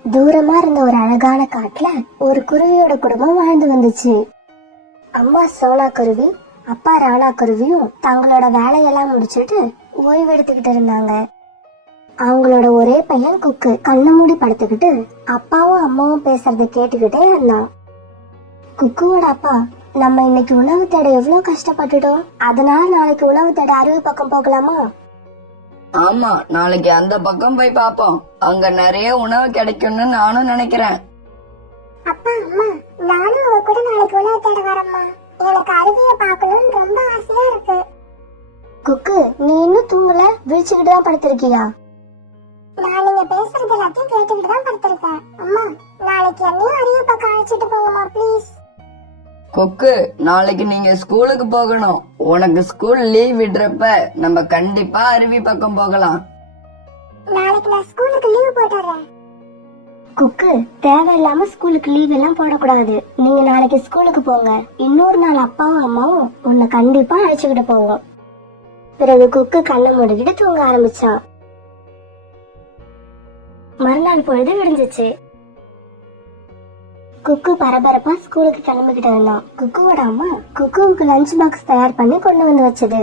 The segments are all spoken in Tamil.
தூரமா இருந்த ஒரு அழகான காட்டுல ஒரு குருவியோட குடும்பம் வாழ்ந்து வந்துச்சு. அம்மா சோனா குருவி, அப்பா ராணா குருவியும் தங்களோட வேலையெல்லாம் முடிச்சுட்டு ஓய்வு எடுத்துக்கிட்டு இருந்தாங்க. அவங்களோட ஒரே பையன் குக்கு கண்ணை மூடி படுத்துக்கிட்டு அப்பாவும் அம்மாவும் பேசுறத கேட்டுக்கிட்டே இருந்தான். குக்குவோட அப்பா, நம்ம இன்னைக்கு உணவு தேட எவ்வளவு கஷ்டப்பட்டுட்டோம், அதனால நாளைக்கு உணவு தேட அருவி பக்கம் போகலாமா? ஆமா, நாளைக்கு அந்த பக்கம் போய் பாப்போம். அங்க நிறைய உணவு கிடைக்கும்னு நானும் நினைக்கிறேன். அப்பா அம்மா, நானும் உங்க கூட நாளைக்கு உணவு தேட வரேம்மா. எனக்கு அருவியை பார்க்கணும்னு ரொம்ப ஆசையா இருக்கு. குக்கு, நீ இன்னும் தூங்கல? விழிச்சுக்கிட்டு தான் படுத்திருக்கியா? நான் நீங்க பேசுறது எல்லாத்தையும் கேட்டுக்கிட்டு தான் படுத்திருக்கேன். அம்மா, நாளைக்கு என்னையும் அருவி பக்கம் அழைச்சிட்டு போங்கம்மா ப்ளீஸ். கொக்கு, நாளைக்கு நீங்க ஸ்கூலுக்கு போகணும். உனக்கு ஸ்கூல் லீவ் விடுறப்ப நம்ம கண்டிப்பா அருவி பக்கம் போகலாம். நாளைக்கு நான் ஸ்கூலுக்கு லீவ் போட்டுறேன். குக்கு, தேவையில்லாம ஸ்கூலுக்கு லீவ் எல்லாம் போடக்கூடாது. நீங்க நாளைக்கு ஸ்கூலுக்கு போங்க. இன்னொரு நாள் அப்பாவும் அம்மாவும் உன்னை கண்டிப்பா அழைச்சுக்கிட்டு போவோம். பிறகு குக்கு கண்ணை மூடிக்கிட்டு தூங்க ஆரம்பிச்சான். மறுநாள் பொழுது விடிஞ்சிச்சு. குக்கு பரபரப்பா ஸ்கூலுக்கு கிளம்பிக்கிட்டு இருந்தான். குக்குவோட அம்மா குக்குவுக்கு லஞ்ச் பாக்ஸ் தயார் பண்ணி கொண்டு வந்து வச்சது.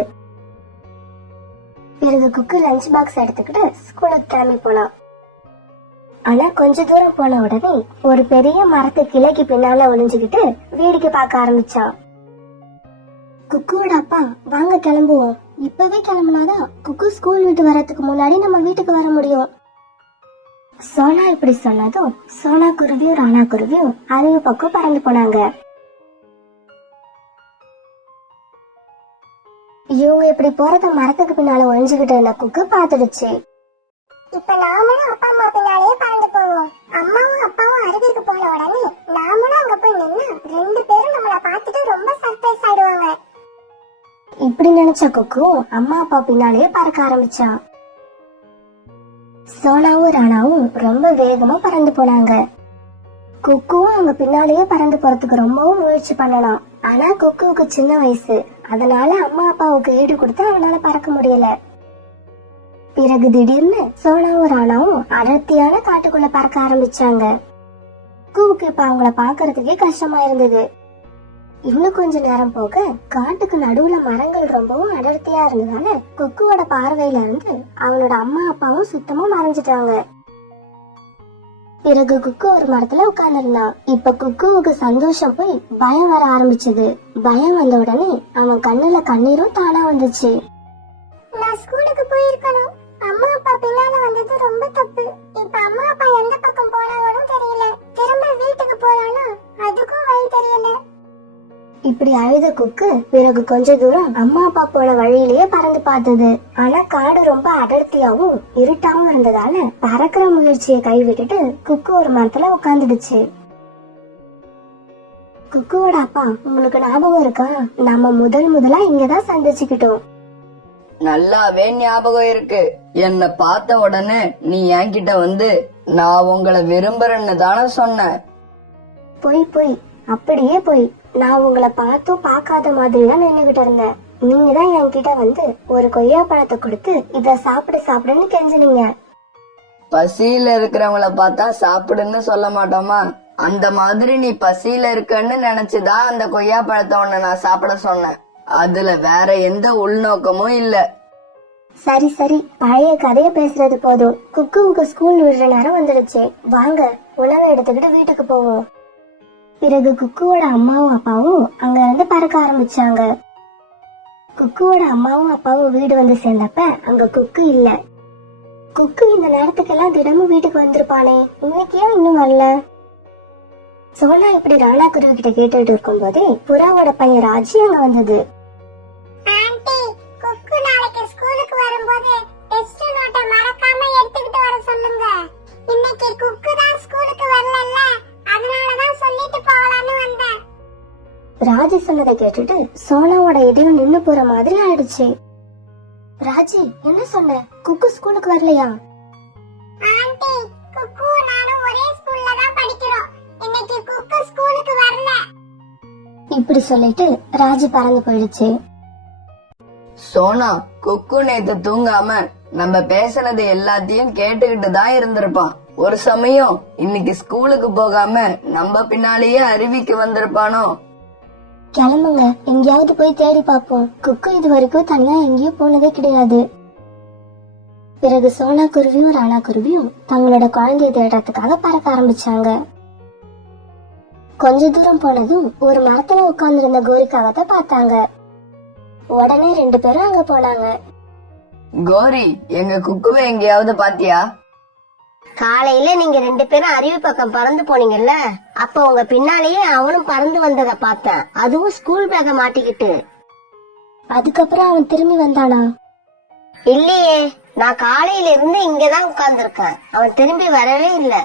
பிறகு குக்கு லஞ்ச் பாக்ஸ் எடுத்துக்கிட்டு ஸ்கூலுக்கு கிளம்பி போனான். ஆனா கொஞ்ச தூரம் போன உடனே ஒரு பெரிய மரத்து கிளைக்கு பின்னால ஒளிஞ்சுக்கிட்டு வேடிக்கை பார்க்க ஆரம்பிச்சான். குக்குவோட அப்பா, வாங்க கிளம்புவோம். இப்பவே கிளம்புனாதான் குக்கு ஸ்கூல் விட்டு வர்றதுக்கு முன்னாடி நம்ம வீட்டுக்கு வர முடியும். சோனா இப்படி சொன்னதும் சோனா குருவியும் ராணா குருவியும் அருவி பக்கம் பறந்து போனாங்க. இவங்க இப்படி போறத மரத்துக்கு பின்னால ஒழிஞ்சுகிட்டு இருந்த குக்கு பாத்துடுச்சு. இப்ப நாமளும் அப்பா அம்மா பின்னாலேயே பறந்து போவோம். அம்மாவும் அப்பாவும் அருவிக்கு போன உடனே நாமளும் அங்க போய் நின்னா 2 பேரும் நம்மள பாத்துட்டு ரொம்ப சர்ப்ரைஸ் ஆயிடுவாங்க. இப்படி நினைச்ச குக்கு அம்மா அப்பா பின்னாலேயே பறக்க ஆரம்பிச்சான். சோனாவும் ராணாவும் ரொம்ப வேகமா பறந்து போனாங்க. குக்குவும் அவங்க பின்னாலேயே பறந்து போறதுக்கு ரொம்பவும் முயற்சி பண்ணலாம். ஆனா குக்குவுக்கு சின்ன வயசு, அதனால அம்மா அப்பாவுக்கு ஈடு கொடுத்து அவனால பறக்க முடியல. பிறகு திடீர்னு சோனாவும் ராணாவும் அடர்த்தியான காட்டுக்குள்ள பறக்க ஆரம்பிச்சாங்க. குக்குவுக்கு இப்ப அவங்கள பாக்குறதுக்கே கஷ்டமா இருந்தது. இன்னும் கொஞ்ச நேரம் போக காட்டுக்கு நடுவுல மரங்கள் ரொம்பவும் அடர்த்தியா இருந்ததால குக்குவோட பார்வையில இருந்து அவனோட அம்மா அப்பாவும் சுத்தமா மறைஞ்சிட்டாங்க. பிறகு குக்கு ஒரு மரத்துல உட்கார்ந்துருந்தான். இப்ப குக்குவுக்கு சந்தோஷம் போய் பயம் வர ஆரம்பிச்சது. பயம் வந்த உடனே அவன் கண்ணுல கண்ணீரும் தானா வந்துச்சு. நான் ஸ்கூலுக்கு போயிருக்கணும். அம்மா அப்பா பின்னால வந்தது ரொம்ப தப்பு. இப்ப அம்மா அப்பா எந்த பக்கம் போனாங்கன்னு தெரியல. திரும்ப வீட்டுக்கு போறானா அதுக்கும் வழி தெரியல. இப்படி அழுத குக்கு பிறகு கொஞ்ச தூரம் அம்மா அப்பா போன வழியிலேயே பறந்து பார்த்தது. ஆனா காடு ரொம்ப அடர்த்தியாவும் இருட்டாவும் இருந்ததால பறக்கிற முயற்சியை கைவிட்டுட்டு குக்கு ஒரு மரத்துல உட்கார்ந்துடுச்சு. குக்குவோட அப்பா, உங்களுக்கு ஞாபகம் இருக்கா, நம்ம முதலா இங்கதான் சந்திச்சுக்கிட்டோம். நல்லாவே ஞாபகம் இருக்கு. என்ன பார்த்த உடனே நீ என்கிட்ட வந்து நான் உங்களை விரும்புறேன்னு தானே சொன்ன. போய் அப்படியே போய். நான் உங்களை பார்த்தும் பார்க்காத மாதிரி தான் நின்னுகிட்டு இருந்தேன். நீங்க தான் என்கிட்ட வந்து ஒரு கொய்யா பழத்தை கொடுத்து இத சாப்பிடுன்னு கெஞ்சினீங்க. பசியில இருக்கிறவங்கள பார்த்தா சாப்பிடுன்னு சொல்ல மாட்டோமா? அந்த மாதிரி நீ பசியில இருக்கன்னு நினைச்சுதான் அந்த கொய்யா பழத்தை உன்னை நான் சாப்பிட சொன்னேன். அதுல வேற எந்த உள்நோக்கமும் இல்ல. சரி, பழைய கதைய பேசுறது போதும். குக்குவுக்கு ஸ்கூல் விடுற நேரம் வந்துடுச்சு. வாங்க உணவை எடுத்துக்கிட்டு வீட்டுக்கு போவோம். பிறகு குக்குவோட அம்மாவும் அப்பாவும் அங்க இருந்து பறக்க ஆரம்பிச்சாங்க. குக்குவோட அம்மாவும் அப்பாவும் வீடு வந்து சேர்ந்தப்ப அங்க குக்கு இல்ல. குக்கு இந்த நேரத்துக்கெல்லாம் தினமும் வீட்டுக்கு வந்திருப்பானே, இன்னைக்கு ஏன் இன்னும் வரல? சோனா இப்படி ராணா குருவி கிட்ட கேட்டுட்டு இருக்கும் போதே புறாவோட பையன் ராஜி அங்க வந்தது. ஆண்டி, குக்கு நாளைக்கு ஸ்கூலுக்கு வரும்போது டெஸ்ட் நோட்டை மறக்காம எடுத்துக்கிட்டு வர சொல்லுங்க. இன்னைக்கு குக்கு தான் ஸ்கூலுக்கு வரலல்ல, அதனாலதான் சொல்லிட்டு போகலான்னு வந்தேன். ராஜி சொன்னதை கேட்டுட்டு சோனாவோட இதயம் நின்னு போற மாதிரி ஆயிடுச்சு. ராஜி, என்ன சொன்ன? குக்கு ஸ்கூலுக்கு வரலையா? ஆண்டி, குக்கு நானும் ஒரே ஸ்கூல்ல தான் படிக்கிறோம். இன்னைக்கு குக்கு ஸ்கூலுக்கு வரல. இப்படி சொல்லிட்டு ராஜி பறந்து போயிடுச்சு. சோனா, குக்கு நேத்து தூங்காம நம்ம பேசுனது எல்லாத்தையும் கேட்டுக்கிட்டு தான் இருந்திருப்பான். ஒரு சமயம் இன்னைக்கு ஸ்கூலுக்கு போகாம நம்ம பின்னாலேயே அருவிக்கு வந்திருப்பானோ? கிளம்புங்க, எங்கேயாவது போய் தேடி பார்ப்போம். குக்கு இது வரைக்கும் தனியா எங்கேயும் போனதே கிடையாது. பிறகு சோனா குருவியும் ராணா குருவியும் தங்களோட குழந்தைய தேடுறதுக்காக பறக்க ஆரம்பிச்சாங்க. கொஞ்ச தூரம் போனதும் ஒரு மரத்துல உட்கார்ந்திருந்த கோரிக்காகத்தை பார்த்தாங்க. உடனே 2 பேரும் அங்க போனாங்க. கோரி, எங்க குக்குவை எங்கேயாவது பாத்தியா? காலையில நீங்க 2 பேரும் அருவி பக்கம் பறந்து போனீங்கல்ல, அப்ப உங்க பின்னாலேயே அவனும் பறந்து வந்தத பார்த்தேன். அதுவும் ஸ்கூல் பேக்க மாட்டிக்கிட்டு. அதுக்கப்புறம் அவன் திரும்பி வந்தானா? இல்லையே, நான் காலையில இருந்து இங்கதான் உட்கார்ந்துருக்கேன். அவன் திரும்பி வரவே இல்ல.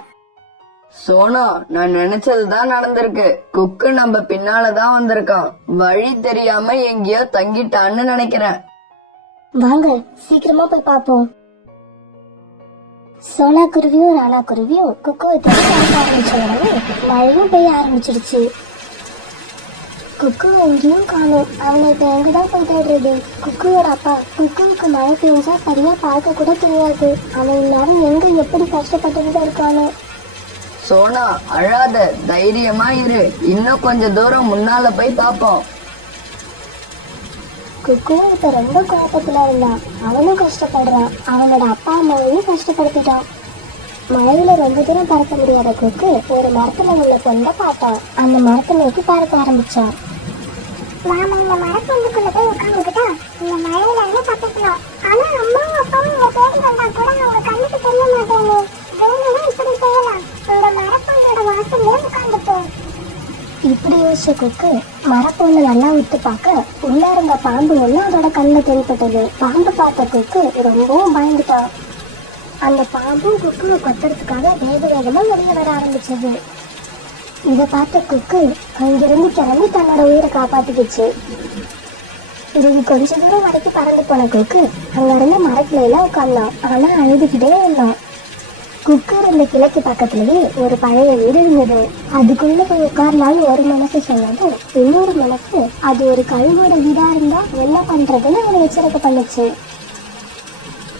சோனா, நான் நினைச்சதுதான் நடந்திருக்கு. குக்கு நம்ம பின்னாலதான் வந்திருக்கான். வழி தெரியாம எங்கேயோ தங்கிட்டான்னு நினைக்கிறேன். வாங்க, சீக்கிரமா போய் பாப்போம். சோனா குருவியும் ராணா குருவியும் குக்குவை தேடி பறக்க ஆரம்பிச்ச உடனே மழையும் பெய்ய ஆரம்பிச்சிடுச்சு. குக்கு எங்கேயும் காணோம். அவனை இப்ப எங்கதான் போய் தேடுறது? குக்குவோட அப்பா குக்குவுக்கு மழை பெஞ்சா சரியா பார்க்க கூட தெரியாது. அவன் இந்நேரம் எங்க எப்படி கஷ்டப்பட்டுட்டு இருக்கானோ. சோனா, அழாத, தைரியமா இரு. இன்னும் கொஞ்ச தூரம் முன்னால போய் பாப்போம். குக்குவும் இப்ப ரொம்ப குழப்பத்துல இருந்தான். அவனும் கஷ்டப்படுறான். அவனோட அப்பா அம்மாவையும் கஷ்டப்படுத்திட்டான். மழையில ரொம்ப தூரம் பறக்க முடியாத குக்கு ஒரு மரத்துல உள்ள பொண்ணை பார்த்தான். அந்த மரத்தை நோக்கி பறக்க ஆரம்பிச்சான். நாம இந்த மரப்பொந்துக்குள்ள போய் உட்காந்துக்கிட்டா இந்த மழையில இருந்து தப்பிக்கலாம். ஆனா அம்மாவும் அப்பாவும் இங்க தேடி வந்தா கூட அவங்க கண்ணுக்கு தெரிய மாட்டேங்க. வேணும்னா இப்படி செய்யலாம், இந்த மரப்பொந்தோட வாசல்ல உட்காந்துப்போம். இப்படி யோசிச்ச குக்கு மரப்பொண்ணு நல்லா விட்டு பார்க்க உள்ள இருந்த பாம்பு ஒண்ணு அதோட கண்ணுல தென்பட்டது. பாம்பு பார்த்த குக்கு ரொம்பவும் பயந்துட்டான். அந்த பாம்பும் குக்குவை கொத்துறதுக்காக வேக வேகமா வெளியே வர ஆரம்பிச்சது. இத பார்த்த குக்கு அங்கிருந்து கிளம்பி தன்னோட உயிரை காப்பாத்திக்கிச்சு. இதுக்கு கொஞ்ச தூரம் வரைக்கும் பறந்து போன குக்கு அங்க இருந்த மரத்துல எல்லாம் உட்கார்ந்தான். ஆனா அழுதுகிட்டே இருந்தான். குக்கு இருந்த கிழக்கு பக்கத்துலயே ஒரு பழைய வீடு இருந்தது. அதுக்குள்ள போய் உட்கார்லான்னு ஒரு மனசு சொன்னது, இன்னொரு மனசு அது ஒரு கழுவோட வீடா இருந்தா என்ன பண்றதுன்னு அவனை எச்சரிக்கை பண்ணுச்சு.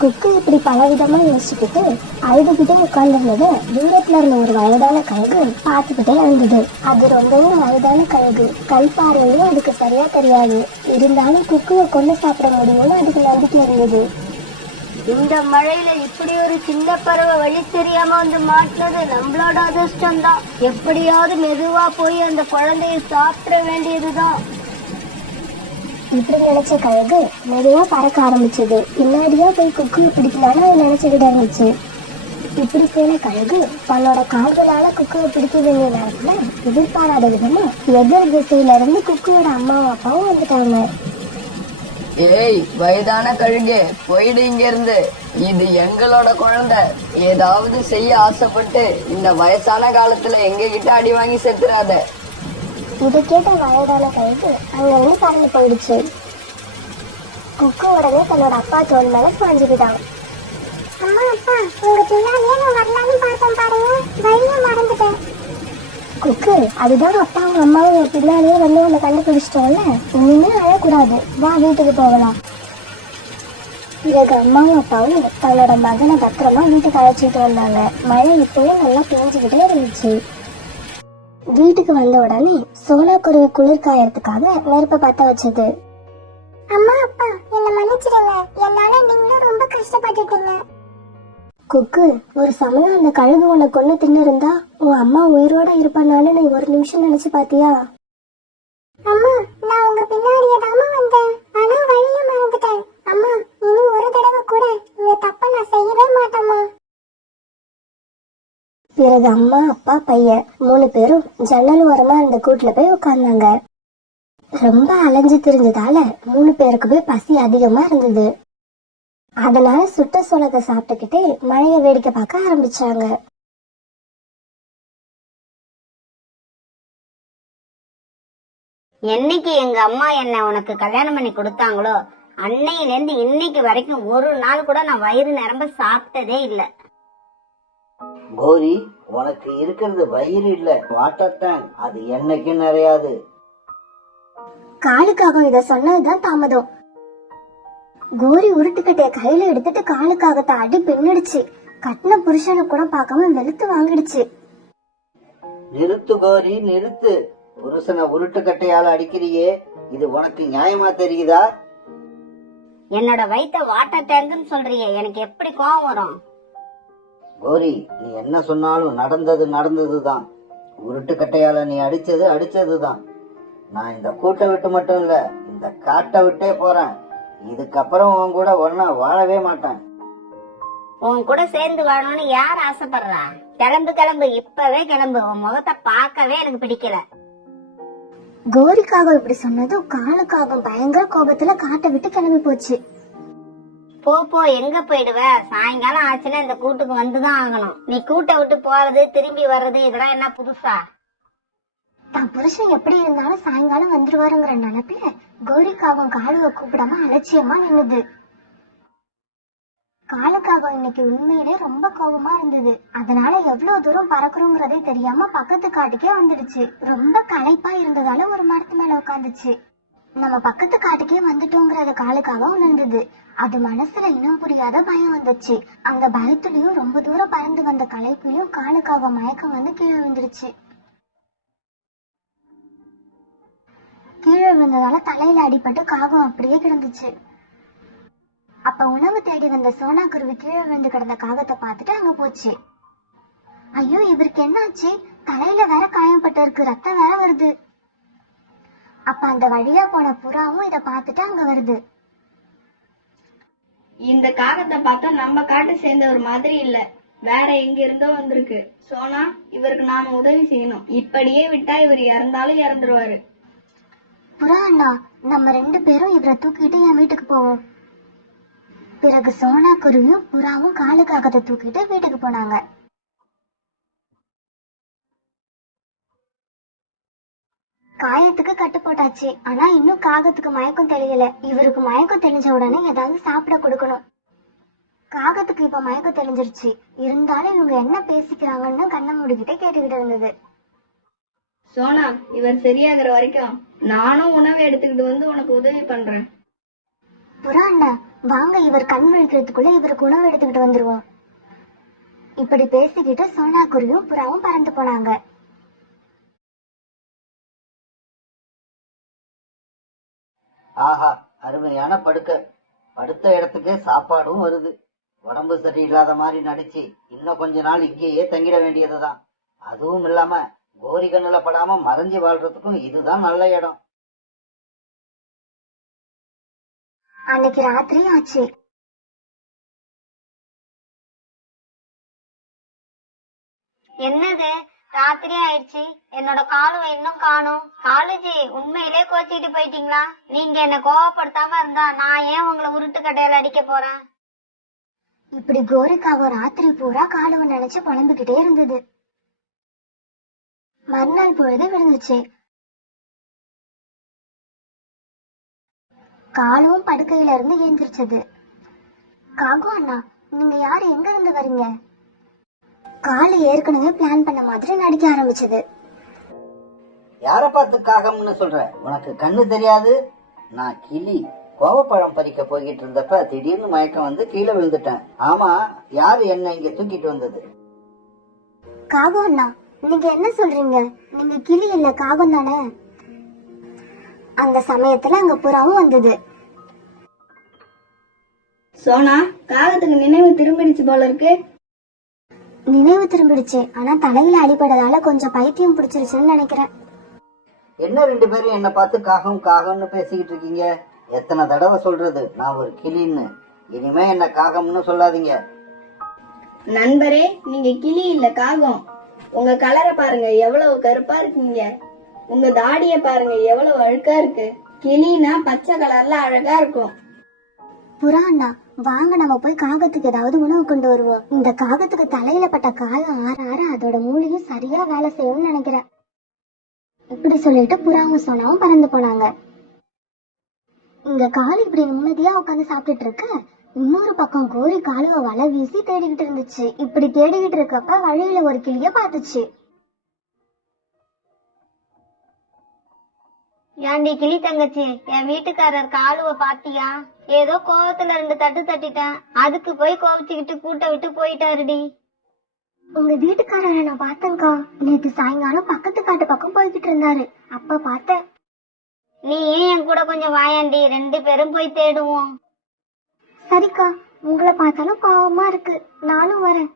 குக்கு இப்படி பல விதமா யோசிச்சுக்கிட்டு அழுதுகிட்டே உட்கார்ந்துருந்தது தூரத்துல இருந்த ஒரு வயதான கழுகு பார்த்துக்கிட்டே இருந்தது. அது ரொம்பவும் வயதான கழுகு. கல் பார்வையும் அதுக்கு சரியா தெரியாது. இருந்தாலும் குக்குவை கொண்டு சாப்பிட முடியும்னு அதுக்கு நம்பிக்கை இருந்தது. இந்த மழையில இப்படி ஒரு சின்ன பறவை வழி தெரியாம வந்து மாட்டினது நம்மளோட அதிர்ஷ்டம் தான். எப்படியாவது மெதுவா போய் அந்த குழந்தைய சாப்பிட வேண்டியதுதான். இப்படி நினைச்ச கழுகு மெதுவா பறக்க ஆரம்பிச்சது. பின்னாடியா போய் குக்குவை பிடிக்கலான்னு அது நினைச்சுக்கிட்டு இருந்துச்சு. இப்படி போன கழுகு தன்னோட கால்களால குக்குவை பிடிக்க வேண்டிய நேரத்துல எதிர்பாராத விதமா எதிர் திசையில இருந்து குக்குவோட அம்மாவும் அப்பாவும் வந்துட்டாங்க. ஏய் வயதான கழுகு, போயிடு இங்க இருந்து. இது எங்களோட குழந்தை. ஏதாவது செய்ய ஆசைப்பட்டு இந்த வயசான காலத்துல எங்க கிட்ட அடி வாங்கி செத்துறாத. இதை கேட்ட வயதான கழுகு அங்கிருந்து பறந்து போயிடுச்சு. குக்கு உடனே தன்னோட அப்பா தோல் மேல சாஞ்சுக்கிட்டான். அம்மா அப்பா, உங்க பின்னாடியே நான் வரலான்னு பார்த்தேன் பாருங்க, வழியை மறந்துட்டேன். குக்கு, அதுதான் அப்பாவும் அம்மாவும் பின்னாடியே வந்து உன்னை கண்டுபிடிச்சிட்டோம்ல, இனிமே அழக்கூடாது, வா வீட்டுக்கு போகலாம். பிறகு அம்மாவும் அப்பாவும் தன்னோட மகனை பத்திரமா வீட்டுக்கு அழைச்சிட்டு வந்தாங்க. மழை இப்பவும் நல்லா பெஞ்சுக்கிட்டே இருந்துச்சு. வீட்டுக்கு வந்த உடனே சோனா குருவி குளிர் காயறதுக்காக நெருப்பை பத்த வச்சது. அம்மா அப்பா, என்ன மன்னிச்சிடுங்க, என்னால நீங்களும் ரொம்ப கஷ்டப்பட்டுட்டீங்க. குக்கு, ஒரு சமயம் அந்த கழுகு உன்னை கொண்டு தின்னு இருந்தா உன் அம்மா உயிரோட இருப்பான்னு நீ ஒரு நிமிஷம் நினைச்சு பாத்தியா? அம்மா, நான் உங்க பின்னாடியே தான் வந்தேன், ஆனா வழிய மறந்துட்டேன். அம்மா, இனி ஒரு தடவை கூட இந்த தப்ப நான் செய்யவே மாட்டேம்மா. பிறகு அம்மா அப்பா பையன் 3 பேரும் ஜன்னல் ஓரமா அந்த கூட்டுல போய் உட்கார்ந்தாங்க. ரொம்ப அலைஞ்சு திரிஞ்சதால 3 பேருக்குமே பசி அதிகமா இருந்தது. அதனால சுட்ட சோளத்தை சாப்பிட்டுக்கிட்டே மழைய வேடிக்கை பார்க்க ஆரம்பிச்சாங்க. என்னைக்கு எங்க அம்மா என்ன உனக்கு கல்யாணம் பண்ணி கொடுத்தாங்களோ அன்னையில இருந்து இன்னைக்கு வரைக்கும் ஒரு நாள் கூட நான் வயிறு நிரம்ப சாப்பிட்டதே இல்ல. கோரி, உனக்கு இருக்கிறது வயிறு இல்ல, வாட்டர் டேங்க். அது என்னைக்கு நிறையாது. காலுக்காக இத சொன்னதுதான் தாமதம். கோரி உருட்டுக்கட்டைய கையில எடுத்துட்டு காலுக்காகத்தை அடி பின்னிடுச்சு. கட்டின புருஷனை கூட பார்க்காம வெளுத்து வாங்கிடுச்சு. நிறுத்து கோரி நிறுத்து. புருஷனை உருட்டு கட்டையால அடிக்கிறியே, இது உனக்கு நியாயமா தெரியுதா? என்னோட வயித்த வாட்டர் டேங்குன்னு சொல்றியே, எனக்கு எப்படி கோவம் வரும்? கோரி, நீ என்ன சொன்னாலும் நடந்ததுதான். உருட்டு கட்டையால நீ அடிச்சதுதான். நான் இந்த கூட்டை விட்டு மட்டும் இல்ல, இந்த காட்டை விட்டே போறேன். இதுக்கப்புறம் உன் கூட ஒன்னா வாழவே மாட்டேன். உன் கூட சேர்ந்து வாழணும்னு யார் ஆசைப்படுறா? கிளம்பு, இப்பவே கிளம்பு. உன் முகத்தை பார்க்கவே எனக்கு பிடிக்கல. கோரிக்காக இப்படி சொன்னதும் காலுக்காக பயங்கர கோபத்துல காட்டை விட்டு கிளம்பி போச்சு. போ, எங்க போயிடுவ? சாயங்காலம் ஆச்சுன்னா இந்த கூட்டுக்கு வந்துதான் ஆகணும். நீ கூட்டை விட்டு போறது திரும்பி வர்றது இதெல்லாம் என்ன புதுசா? தான் புருஷன் எப்படி இருந்தாலும் சாயங்காலம் வந்துருவாருங்கிற நினைப்புல கோரிக்காகவும் காலுவை கூப்பிடாம அலட்சியமா நின்னுது. காலுக்காக இன்னைக்கு உண்மையிலே ரொம்ப கோபமா இருந்தது. அதனால எவ்வளவு தூரம் பறக்குறோங்கிறதே தெரியாம பக்கத்து காட்டுக்கே வந்துடுச்சு. ரொம்ப களைப்பா இருந்ததால ஒரு மரத்து மேல உட்காந்துச்சு. நம்ம பக்கத்து காட்டுக்கே வந்துட்டோங்கிறத காலுக்காக உணர்ந்தது. அது மனசுல இன்னும் புரியாத பயம் வந்துச்சு. அந்த பயத்துலயும் ரொம்ப தூரம் பறந்து வந்த களைப்புலயும் காலுக்காக மயக்கம் வந்து கீழே விழுந்துருச்சு. கீழே விழுந்ததால தலையில அடிபட்டு காகம் அப்படியே கிடந்துச்சு. அப்ப உணவு தேடி வந்த சோனா குருவி கீழே விழுந்து கிடந்த காகத்தை பார்த்துட்டு அங்க போச்சு. ஐயோ, இவருக்கு என்னாச்சு? தலையில வேற காயம்பட்டு இருக்கு, ரத்தம் வேற வருது. அப்ப அந்த வழியா போன புறாவும் இத பார்த்துட்டு அங்க வருது. இந்த காகத்தை பார்த்தா நம்ம காட்டை சேர்ந்தவர் மாதிரி இல்ல, வேற எங்க இருந்தோ வந்திருக்கு. சோனா, இவருக்கு நாம உதவி செய்யணும். இப்படியே விட்டா இவர் இறந்தாலும் இறந்துருவாரு. புறா அண்ணா, நம்ம 2 பேரும் இவரை தூக்கிட்டு என் வீட்டுக்கு போவோம். பிறகு சோனா குருவியும் புறாவும் காலுக்காகத்தை தூக்கிட்டு வீட்டுக்கு போனாங்க. காயத்துக்கு கட்டு போட்டாச்சு. ஆனா இன்னும் காகத்துக்கு மயக்கம் தெரியல. இவருக்கு மயக்கம் தெளிஞ்ச உடனே ஏதாவது சாப்பிட கொடுக்கணும். காகத்துக்கு இப்ப மயக்கம் தெளிஞ்சிருச்சு. இருந்தாலும் இவங்க என்ன பேசிக்கிறாங்கன்னு கண்ணை மூடிக்கிட்டே கேட்டுக்கிட்டு இருந்தது. சோனா, இவர் சரியாகிற வரைக்கும் நானும் உணவு எடுத்துக்கிட்டு வந்து உனக்கு உதவி பண்றேன். புறா அண்ணா, வாங்க, இவர் கண் விழிக்கிறதுக்குள்ள இவருக்கு உணவு எடுத்துக்கிட்டு வந்துருவோம். இப்படி பேசிக்கிட்டு சோனா குருவியும் புறாவும் பறந்து போனாங்க. ஆஹா, அருமையான படுத்த இடத்துக்கே சாப்பாடும் வருது. உடம்பு சரியில்லாத மாதிரி நடிச்சு இன்னும் கொஞ்ச நாள் இங்கேயே தங்கிட வேண்டியதுதான். அதுவும் இல்லாம கோரி கண்ணுல படாம மறைஞ்சு வாழ்றதுக்கும் இதுதான் நல்ல இடம். அன்னைக்கு ராத்திரி ஆச்சு. என்னது, ராத்திரி ஆயிடுச்சு, என்னோட காலுவை இன்னும் காணும். காலுஜி, உண்மையிலே கோச்சிட்டு போயிட்டீங்களா? நீங்க என்ன கோவப்படுத்தாம இருந்தா நான் ஏன் உங்களை உருட்டு கட்டையில அடிக்க போறேன்? இப்படி கோரிக்காக ராத்திரி பூரா காலுவை நினைச்சு புலம்பிக்கிட்டே இருந்தது. மறுநாள் பொழுது விழுந்துச்சு. காலும் படுக்கையில இருந்து ஏந்திரிச்சது. காகு அண்ணா, நீங்க யாரு, எங்க இருந்து வரீங்க? காலு ஏற்கனவே பிளான் பண்ண மாதிரி நடிக்க ஆரம்பிச்சது. யார பார்த்து காகம்னு சொல்ற? உனக்கு கண்ணு தெரியாது? நான் கிளி. கோவப்பழம் பறிக்க போய்கிட்டு இருந்தப்ப திடீர்னு மயக்கம் வந்து கீழே விழுந்துட்டேன். ஆமா, யாரு என்ன இங்க தூக்கிட்டு வந்தது? காகு அண்ணா, நீங்க என்ன சொல்றீங்க? நீங்க கிளி இல்ல, காகம் தானே? அந்த சமயத்துல அங்க புறாவும் வந்தது. சோனா, காகத்துக்கு நினைவு திரும்பிடுச்சு போல இருக்கு. நினைவு திரும்பிடுச்சு, ஆனா தலையில அடிபட்டதால கொஞ்சம் பைத்தியம் பிடிச்சிருச்சுன்னு நினைக்கிறேன். என்ன 2 பேரும் என்ன பார்த்து காகம் காகம்னு பேசிக்கிட்டு இருக்கீங்க? எத்தனை தடவை சொல்றது நான் ஒரு கிளின்னு? இனிமே என்ன காகம்னு சொல்லாதீங்க. நண்பரே, நீங்க கிளி இல்ல, காகம். உங்க கலரை பாருங்க, எவ்வளவு கருப்பா இருக்கீங்க. உங்க தாடிய பாருங்க, எவ்வளவு அழுக்கா இருக்கு. கிளினா பச்சை கலர்ல அழகா இருக்கும். புறா அண்ணா, வாங்க நம்ம போய் காகத்துக்கு ஏதாவது உணவு கொண்டு வருவோம். இந்த காகத்துக்கு தலையில பட்ட காயம் ஆற ஆற அதோட மூளையும் சரியா வேலை செய்யும்னு நினைக்கிறேன். இப்படி சொல்லிட்டு புறாவும் சோனாவும் பறந்து போனாங்க. இங்க காலு இப்படி நிம்மதியா உட்காந்து சாப்பிட்டுட்டு இருக்க, இன்னொரு பக்கம் கோரி காலுவை வலை வீசி தேடிக்கிட்டு இருந்துச்சு. இப்படி தேடிக்கிட்டு இருக்கப்ப வழியில ஒரு கிளிய பாத்துச்சு. ஏண்டி கிளி தங்கச்சி, என் வீட்டுக்காரர் காலுவை பாத்தியா? ஏதோ கோவத்துல 2 தட்டு தட்டிட்டேன், அதுக்கு போய் கோவிச்சுக்கிட்டு கூட்ட விட்டு போயிட்டாருடி. உங்க வீட்டுக்காரரை நான் பார்த்தேன்க்கா. நேத்து சாயங்காலம் பக்கத்து காட்டு பக்கம் போய்கிட்டு இருந்தாரு. அப்ப பார்த்தேன். நீ ஏன் என் கூட கொஞ்சம் வாயாண்டி, 2 பேரும் போய் தேடுவோம். சரிக்கா, உங்களை பார்த்தாலும் பாவமா இருக்கு, நானும் வரேன்.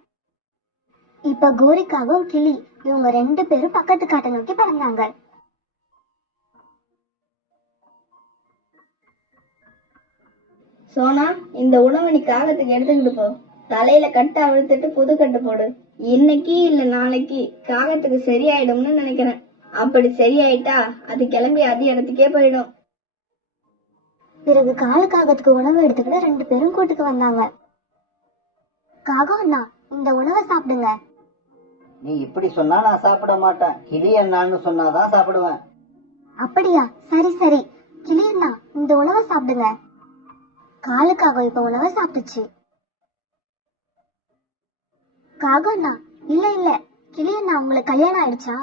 இப்ப கோரிக்காகவும் கிளி இவங்க 2 பேரும் பக்கத்து காட்டை நோக்கி பறந்தாங்க. சோனா, இந்த உணவை நீ காகத்துக்கு எடுத்துக்கிட்டு போ. தலையில கட்டு அவிழ்த்துட்டு புது கட்டு போடு. இன்னைக்கு இல்ல நாளைக்கு காகத்துக்கு சரியாயிடும்னு நினைக்கிறேன். அப்படி சரியாயிட்டா அது கிளம்பி அது இடத்துக்கே போயிடும். பிறகு காகத்துக்கு உணவு எடுத்துக்கிட்டு 2 பேரும் கூட்டுக்கு வந்தாங்க. காகம் அண்ணா, இந்த உணவை சாப்பிடுங்க. நீ இப்படி சொன்னா நான் சாப்பிட மாட்டேன். கிளி என்னான்னு சொன்னாதான் சாப்பிடுவேன். அப்படியா, சரி சரி. கிளி அண்ணா, இந்த உணவை சாப்பிடுங்க. காகம் இப்ப உணவை சாப்பிட்டுச்சு. காகம் அண்ணா, இல்ல இல்ல, கிளி அண்ணா உங்களுக்கு கல்யாணம் ஆயிடுச்சா?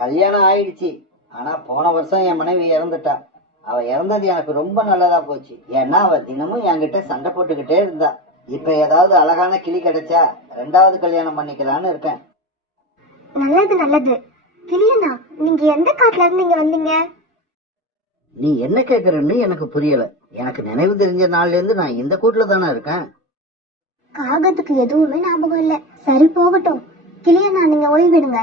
கல்யாணம் ஆயிடுச்சு. ஆனா போன வருஷம் என் மனைவி இறந்துட்டா. அவ இறந்தது எனக்கு ரொம்ப நல்லதா போச்சு. ஏன்னா அவ தினமும் என்கிட்ட சண்டை போட்டுக்கிட்டே இருந்தா. இப்ப ஏதாவது அழகான கிளி கிடைச்சா 2வது கல்யாணம் பண்ணிக்கலான்னு இருக்கேன். நல்லது நல்லது. கிளி அண்ணா, நீங்க எந்த காட்டுல இருந்து இங்க வந்தீங்க? நீ என்ன கேக்குறன்னு எனக்கு புரியல. எனக்கு நினைவு தெரிஞ்ச நாள்ல இருந்து நான் இந்த கூட்டுல தானே இருக்கேன். காகத்துக்கு எதுவுமே ஞாபகம் இல்ல. சரி போகட்டும். கிளி அண்ணா, நீங்க ஓய்விடுங்க.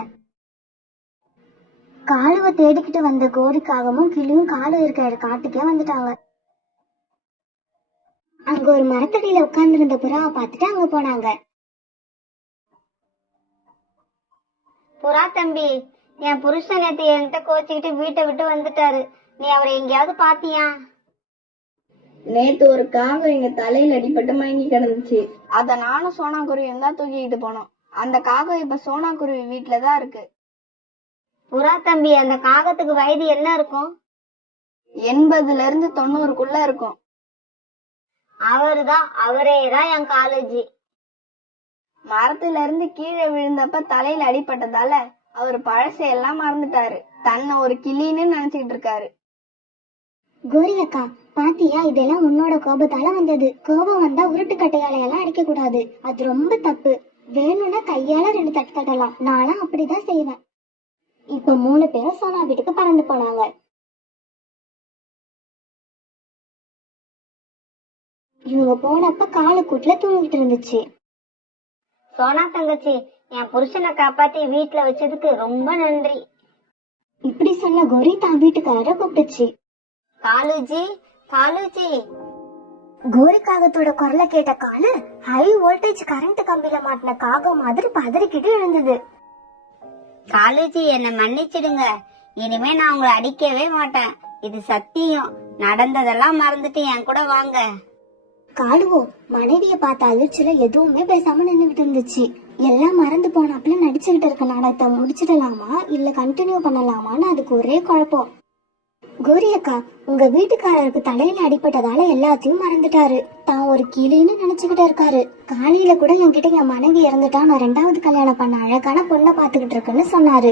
காலுவை தேடிக்கிட்டு வந்த கோரிக்காகவும் கிளியும் காலு இருக்கிற காட்டுக்கே வந்துட்டாங்க. அங்க ஒரு மரத்தடியில உட்கார்ந்து இருந்த புறாவை பார்த்துட்டு அங்க போனாங்க. புறா தம்பி, என் புருஷன் நேத்து என்கிட்ட கோச்சிக்கிட்டு வீட்டை விட்டு வந்துட்டாரு. நீ அவரை எங்கேயாவது பாத்தியா? நேத்து ஒரு காகம் எங்க தலையில அடிபட்டு மயங்கி கிடந்துச்சு. அத நானும் சோனா குருவியும் தான் தூக்கிட்டு போனோம். அந்த காகம் இப்ப சோனா குருவி வீட்டுலதான் இருக்கு. புறா தம்பி, அந்த காகத்துக்கு வயது என்ன இருக்கும்? 80ல இருந்து 90க்குள்ள இருக்கும். அவரேதான் என் காலேஜி. மரத்துல இருந்து கீழே விழுந்தப்ப தலையில அடிபட்டதால அவர் பழசையெல்லாம் மறந்துட்டாரு. தன்னை ஒரு கிளின்னு நினைச்சுக்கிட்டு இருக்காரு. கோரி அக்கா, பாத்தியா, இதெல்லாம் உன்னோட கோபத்தால வந்தது. கோபம் வந்தா உருட்டு கட்டையால எல்லாம் அடிக்க கூடாது. அது ரொம்ப தப்பு. வேணும்னா கையால 2 தட்டு தட்டலாம். நானும் அப்படிதான் செய்வேன். இப்ப 3 பேரும் சோனா வீட்டுக்கு பறந்து போனாங்க. இவங்க போனப்ப காலுக்கூட்டுல தூங்கிட்டு இருந்துச்சு. சோனா தங்கச்சி, என் புருஷனை காப்பாத்தி வீட்டுல வச்சதுக்கு ரொம்ப நன்றி. இப்படி சொன்ன கோரி தான் வீட்டுக்காரரை கூப்பிட்டுச்சு. காலுஜி, காலுஜி. கோரி காகத்தோட குரலை கேட்ட காலு ஹை வோல்டேஜ் கரண்ட் கம்பியில மாட்டின காகம் மாதிரி பதறிக்கிட்டு எழுந்தது. காலுஜி, என்ன மன்னிச்சிடுங்க. இனிமே நான் உங்களை அடிக்கவே மாட்டேன். இது சத்தியம். நடந்ததெல்லாம் மறந்துட்டு என் கூட வாங்க. காலுவோ மனைவிய பார்த்த அதிர்ச்சியில எதுவுமே பேசாம நின்னுகிட்டு இருந்துச்சு. எல்லாம் மறந்து போனாப்புல நடிச்சுக்கிட்டு இருக்க நாடகத்தை முடிச்சிடலாமா இல்ல கண்டினியூ பண்ணலாமான்னு அதுக்கு ஒரே குழப்பம். கோரி அக்கா, உங்க வீட்டுக்காரருக்கு தலையில அடிபட்டதால எல்லாத்தையும் மறந்துட்டாரு. தான் ஒரு கிளின்னு நினைச்சுக்கிட்டு இருக்காரு. காலையில கூட என்கிட்ட என் மனைவி இறந்துட்டா, நான் 2வது கல்யாணம் பண்ண அழகான பொண்ணை பாத்துக்கிட்டு இருக்கேன்னு சொன்னாரு.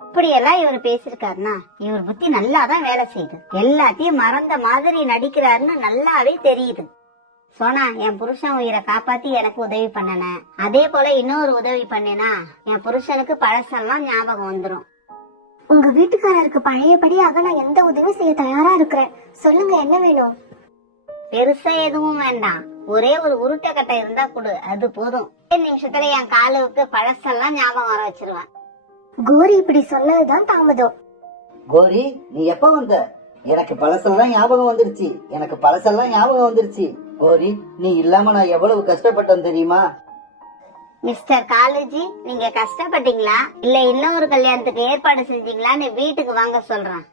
இப்படியெல்லாம் இவர் பேசிருக்காருன்னா இவர் புத்தி நல்லாதான் வேலை செய்யுது. எல்லாத்தையும் மறந்த மாதிரி நடிக்கிறாருன்னு நல்லாவே தெரியுது. சோனா, என் புருஷன் உயிரை காப்பாத்தி எனக்கு உதவி பண்ணன. அதே போல இன்னொரு உதவி பண்ணேனா என் புருஷனுக்கு பழசெல்லாம் ஞாபகம் வந்துரும். உங்க வீட்டுக்காரருக்கு பழையபடியாக நான் எந்த உதவி செய்ய தயாரா இருக்கிறேன். சொல்லுங்க, என்ன வேணும்? பெருசா எதுவும் வேண்டாம். ஒரே ஒரு உருட்டைக்கட்டை இருந்தா கொடு, அது போதும். 2 நிமிஷத்துல என் காலுக்கு பழசெல்லாம் ஞாபகம் வர வச்சிருவேன். கோரி இப்படி சொன்னதுதான் தாமதம். கோரி, நீ எப்ப வந்த? எனக்கு பழசெல்லாம் ஞாபகம் வந்துருச்சு. எனக்கு பழசெல்லாம் ஞாபகம் வந்துருச்சு. கோரி, நீ இல்லாம நான் எவ்வளவு கஷ்டப்பட்டேன் தெரியுமா? மிஸ்டர் காலுஜி, நீங்க கஷ்டப்பட்டீங்களா இல்ல இன்னொரு கல்யாணத்துக்கு ஏற்பாடு செஞ்சீங்களான்னு வீட்டுக்கு வாங்க சொல்றேன்.